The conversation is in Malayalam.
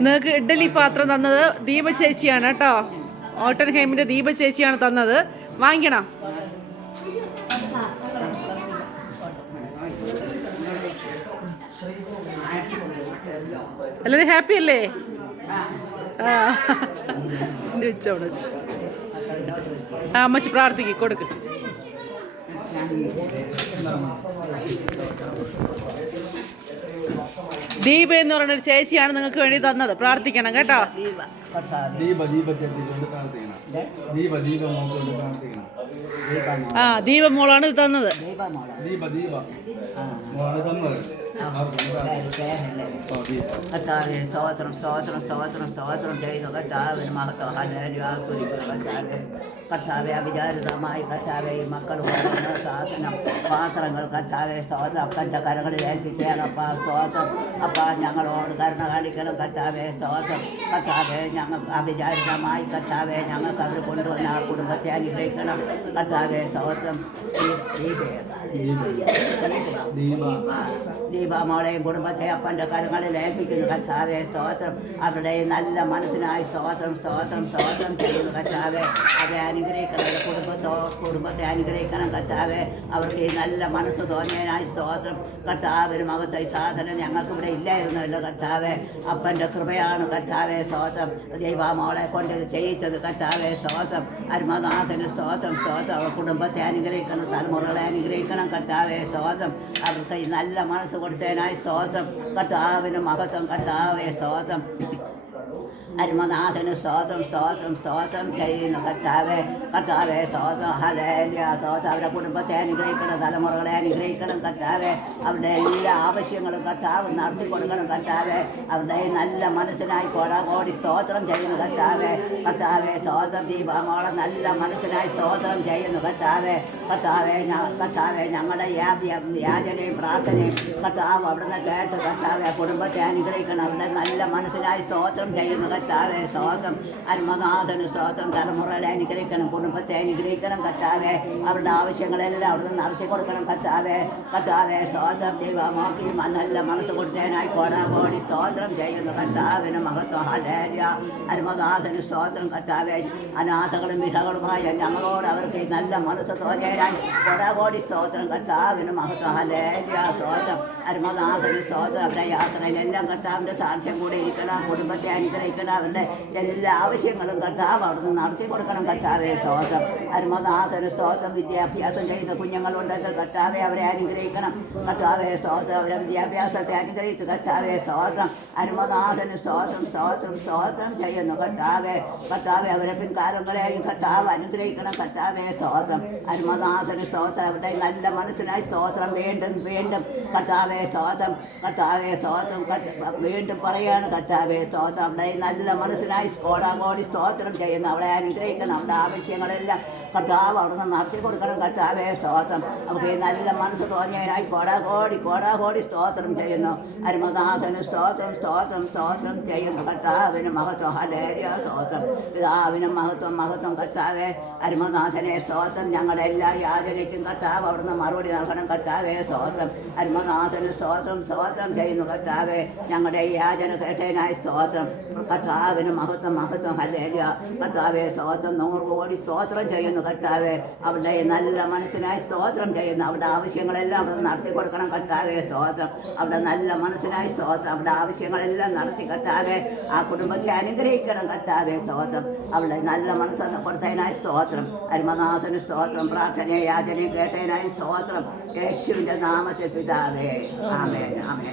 നിങ്ങൾക്ക് ഇഡ്ഡലി പാത്രം തന്നത് ദീപ ചേച്ചിയാണ് കേട്ടോ. ഓട്ടൻ ഹൈമിന്റെ ദീപ ചേച്ചിയാണ് തന്നത്. വാങ്ങിക്കണം? എല്ലാവരും ഹാപ്പി അല്ലേ? ആ. ആ അമ്മച്ചി പ്രാർത്ഥിക്ക് കൊടുക്ക്. ദീപ എന്ന് പറയുന്ന ഒരു ചേച്ചിയാണ് നിങ്ങൾക്ക് വേണ്ടി തന്നത്. പ്രാർത്ഥിക്കണം കേട്ടോ. ദീപ ദീപ ദീപ ദീപ ആ ദീപ മോളാണ് തന്നത്. ദീപ ദീപ. മോളാണ് തന്നത്. അവർക്ക് ഓ, ദീപ. കർത്താവെ സ്തോത്രം സ്തോത്രം സ്തോത്രം സ്തോത്രം ചെയ്യുന്നു കർത്താവിന് മഹത്വം ഹലേലുയാസ്തുതിക്കുന്നു കർത്താവെ കർത്താവെ അവിചാരിതമായി കർത്താവെ ഈ മക്കൾ കൊണ്ടുവന്ന സാധനം പാത്രങ്ങൾ കർത്താവെ സ്തോത്രം അപ്പന്റെ കരങ്ങളിൽ ഏൽപ്പിക്കുകയാണ് അപ്പാ സ്തോത്രം അപ്പാ ഞങ്ങളോട് കരുണ കാണിക്കണം കർത്താവെ സ്തോത്രം കർത്താവെ ഞങ്ങൾക്ക് അവിചാരിതമായി കർത്താവെ ഞങ്ങൾക്ക് അവർ കൊണ്ടുവന്ന ആ കുടുംബത്തെ അനുഗ്രഹിക്കണം കർത്താവെ സ്തോത്രം ദീപ ദീപ മോളെയും കുടുംബത്തെ അപ്പന്റെ കരങ്ങളിൽ ഏൽപ്പിക്കുന്നു കർത്താവെ സ്തോത്രം. അവരുടെ നല്ല മനസ്സിനായി സ്തോത്രം സ്തോത്രം സ്തോത്രം ചെയ്യുന്നു കർത്താവെ. അവരെ അനുഗ്രഹിക്കണം. കുടുംബത്തോ കുടുംബത്തെ അനുഗ്രഹിക്കണം. കർത്താവെ അവർക്ക് നല്ല മനസ്സ് തോന്നിയതിനായി സ്തോത്രം. കർത്താവിന് മകത്തെ സാധനം ഞങ്ങൾക്ക് ഇവിടെ ഇല്ലായിരുന്നല്ലോ കർത്താവെ അപ്പന്റെ കൃപയാണ് കർത്താവെ സ്തോത്രം. ദൈവ മോളെ കൊണ്ട് ചെയ്യിച്ചത് കർത്താവെ സ്തോത്രം. അരുമനാഥന് സ്തോത്രം സ്തോത്രം. അവർ കുടുംബത്തെ അനുഗ്രഹിക്കണം തലമുറകളെ അനുഗ്രഹിക്കണം കർത്താവെ സ്തോത്രം. അവർക്ക് നല്ല മനസ്സ് കൊടുത്തതിനായി സ്തോത്രം. കർത്താവിന് മഹത്വം കർത്താവെ സ്തോത്രം. അരുമനാഥന് സ്തോത്രം സ്തോത്രം സ്തോത്രം ചെയ്യുന്നു കർത്താവെ കർത്താവെ സ്തോത്രം. ഹലേലിയ സ്തോത്രം. അവരുടെ കുടുംബത്തെ അനുഗ്രഹിക്കണം തലമുറകളെ അനുഗ്രഹിക്കണം കർത്താവെ. അവരുടെ എല്ലാ ആവശ്യങ്ങളും കർത്താവ് നടത്തി കൊടുക്കണം കർത്താവെ. അവരുടെ നല്ല മനസ്സിനായി കോടാകോടി സ്തോത്രം ചെയ്യുന്നു കർത്താവെ. കർത്താവെ സ്തോത്രം ദീപമോളെ നല്ല മനസ്സിനായി സ്തോത്രം ചെയ്യുന്നു കർത്താവെ. കർത്താവെ കർത്താവെ ഞങ്ങളുടെ യാചനയും പ്രാർത്ഥനയും കർത്താവ് അവിടുന്ന് കേട്ട് കർത്താവെ കുടുംബത്തെ അനുഗ്രഹിക്കണം. അവരുടെ നല്ല മനസ്സിനായി സ്തോത്രം ചെയ്യുന്നു കർത്താവെ സ്തോത്രം. അരുമനാഥന് സ്തോത്രം. തലമുറകളെ അനുഗ്രഹിക്കണം കുടുംബത്തെ അനുഗ്രഹിക്കണം കർത്താവെ അവരുടെ ആവശ്യങ്ങളെല്ലാം അവിടുന്ന് നടത്തി കൊടുക്കണം കർത്താവെ കർത്താവെ സ്തോത്രം. ദൈവമാക്കി നല്ല മനസ്സ് കൊടുത്തേനായി കോടാകോടി സ്തോത്രം ചെയ്യുന്നു കർത്താവിന് മഹത്വ. ഹലേര്യ അരുമനാഥന് സ്തോത്രം കർത്താവെ അനാഥകളും വിധകളുമായ ഞങ്ങളോട് അവർക്ക് നല്ല മനസ്സ് തോന്നേനായി കോടാകോടി സ്തോത്രം കർത്താവിന് മഹത്വ. ഹലേര്യ സ്തോത്രം. അരുമനാഥന് സ്തോത്രം. അവരുടെ യാത്രയിലെല്ലാം കർത്താവിന്റെ സാക്ഷ്യം കൂടി ഇരിക്കണം. കുടുംബത്തെ അനുഗ്രഹിക്കണം അവരുടെ എല്ലാ ആവശ്യങ്ങളും കർത്താവ് അവിടുന്ന് നടത്തി കൊടുക്കണം. കർത്താവെ സ്തോത്രം. അരുമനാഥന് സ്തോത്രം. വിദ്യാഭ്യാസം ചെയ്യുന്ന കുഞ്ഞുങ്ങളുണ്ടെങ്കിൽ കർത്താവെ അവരെ അനുഗ്രഹിക്കണം. കർത്താവെ സ്തോത്രം. അവരെ വിദ്യാഭ്യാസത്തെ അനുഗ്രഹിച്ച് കർത്താവെ സ്തോത്രം. അരുമനാഥന് സ്തോത്രം സ്തോത്രം സ്തോത്രം ചെയ്യുന്നു. കർത്താവെ കർത്താവെ അവരെ പിൻകാലങ്ങളെയും കർത്താവ് അനുഗ്രഹിക്കണം. കർത്താവെ സ്തോത്രം. അരുമനാഥന് സ്തോത്രം. അവരുടെ നല്ല മനസ്സിനായി സ്തോത്രം. വീണ്ടും വീണ്ടും. കർത്താവെ സ്തോത്രം. കർത്താവെ സ്തോത്രം. വീണ്ടും പറയാണ് കർത്താവെ സ്തോത്രം. ഈ നല്ല മനസ്സിനായി കോടാകോടി സ്തോത്രം ചെയ്യുന്നു. അവളെ അനുഗ്രഹിക്കുന്ന. നമ്മുടെ ആവശ്യങ്ങളെല്ലാം കർത്താവ് അവിടുന്ന് നടത്തി കൊടുക്കണം. കർത്താവേ സ്തോത്രം. നമുക്ക് ഈ നല്ല മനസ്സ് തോന്നിയതിനായി കോടാകോടി കോടാകോടി സ്തോത്രം ചെയ്യുന്നു. അരുമദാസന് സ്തോത്രം സ്തോത്രം സ്തോത്രം ചെയ്യുന്നു. കർത്താവിന് മഹത്വം. ഹലേരിയ സ്തോത്രം. പിതാവിന് മഹത്വം മഹത്വം. കർത്താവേ അരുമദാസനെ സ്തോത്രം. ഞങ്ങളെല്ലാം യാചനയ്ക്കും കർത്താവ് അവിടുന്ന് മറുപടി നൽകണം. കർത്താവേ സ്തോത്രം. അരുമദാസന് സ്തോത്രം സ്തോത്രം ചെയ്യുന്നു. കർത്താവേ ഞങ്ങളുടെ യാചന കേട്ടതിനായി സ്തോത്രം. കർത്താവിന് മഹത്വം മഹത്വം. ഹലേരിയ കർത്താവേ സ്തോത്രം. നൂറ് കോടി സ്തോത്രം ചെയ്യുന്നു. കർത്താവെ അവിടെ നല്ല മനസ്സിനായി സ്തോത്രം ചെയ്യുന്നു. അവിടെ ആവശ്യങ്ങളെല്ലാം അവിടെ നടത്തി കൊടുക്കണം കർത്താവെ സ്തോത്രം. അവിടെ നല്ല മനസ്സിനായി സ്തോത്രം. അവിടെ ആവശ്യങ്ങളെല്ലാം നടത്തി കർത്താവെ ആ കുടുംബത്തെ അനുഗ്രഹിക്കണം കർത്താവെ സ്തോത്രം. അവിടെ നല്ല മനസ്സെന്ന് കൊടുത്തതിനായി സ്തോത്രം. അരുമനാഥന് സ്തോത്രം പ്രാർത്ഥനയെ യാചനയും കേട്ടതിനായി സ്തോത്രം. യേശുവിന്റെ നാമത്തിൽ പിതാവേ ആമേൻ ആമേൻ.